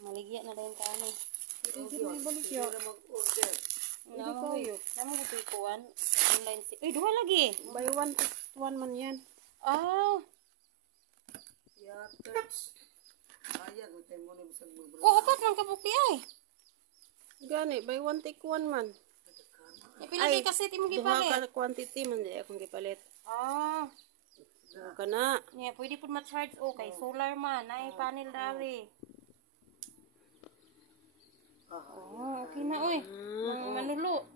Maligya na rin tayo. Hindi mo ibaligya. Hindi kayo. Naman ito ikuan. Online si... Uy, duha lagi. Buy one to one man yan. Ah. Yaters. Ayan, ito mo na bisag mo. Upat man kabuki ay. Gani, buy one take one man. Pila kay kaset imong gipalit. Duha ka quantity man di akong gipalit. Ah. Duha ka na. Yeah, pwede po ma-charge kay solar man, ay panel dari. Oh, okay na oy. Manulo.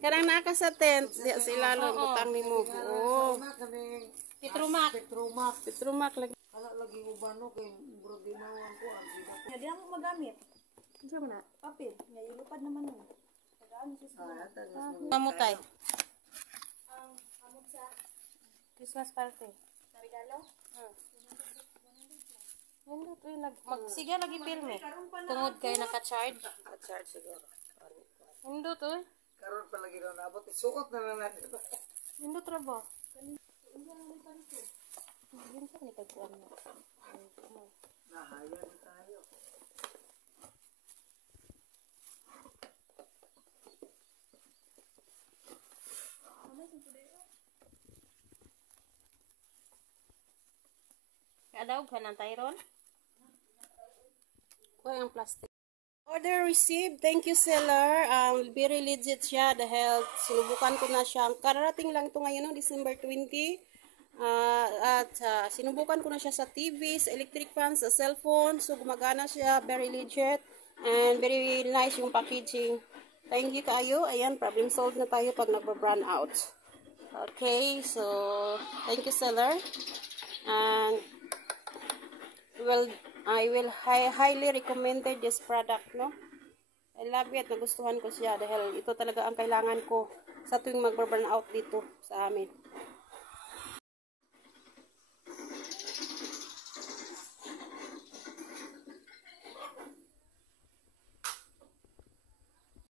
Karang naka sa tent, di sila lang butang nimo. Oh. Petromac lagi. Ala lagi ubano kay murag ginawan ko ang sila. Hindi ako magamit. Diyan mo na. Papel. Ngayon, naman nun. Tagaan siya sa Mamutay. Amot sa Christmas party. sa regalo. Hindi to sige lagi filme. Tungod kay naka-charge. Naka-charge siguro. Hindi to. Karon pa lagi na nabot suot na lang natin. Hindi trabo. Hindi sa ni pagkuan mo. Nahayan tayo. Adaw ka ng Tyron? Kuha ang plastic. Order received. Thank you, seller. Very legit siya dahil sinubukan ko na siya. Kararating lang ito ngayon, no, December 20. Sinubukan ko na siya sa TV, sa electric fan, sa cellphone. So, gumagana siya. Very legit. And very nice yung packaging. Thank you kayo. Ayan, problem solved na tayo pag nagba-brand out. Okay, so, thank you, seller. And, well, I will highly recommended this product, no? I love it. Nagustuhan ko siya dahil ito talaga ang kailangan ko sa tuwing mag-burn out dito sa amin.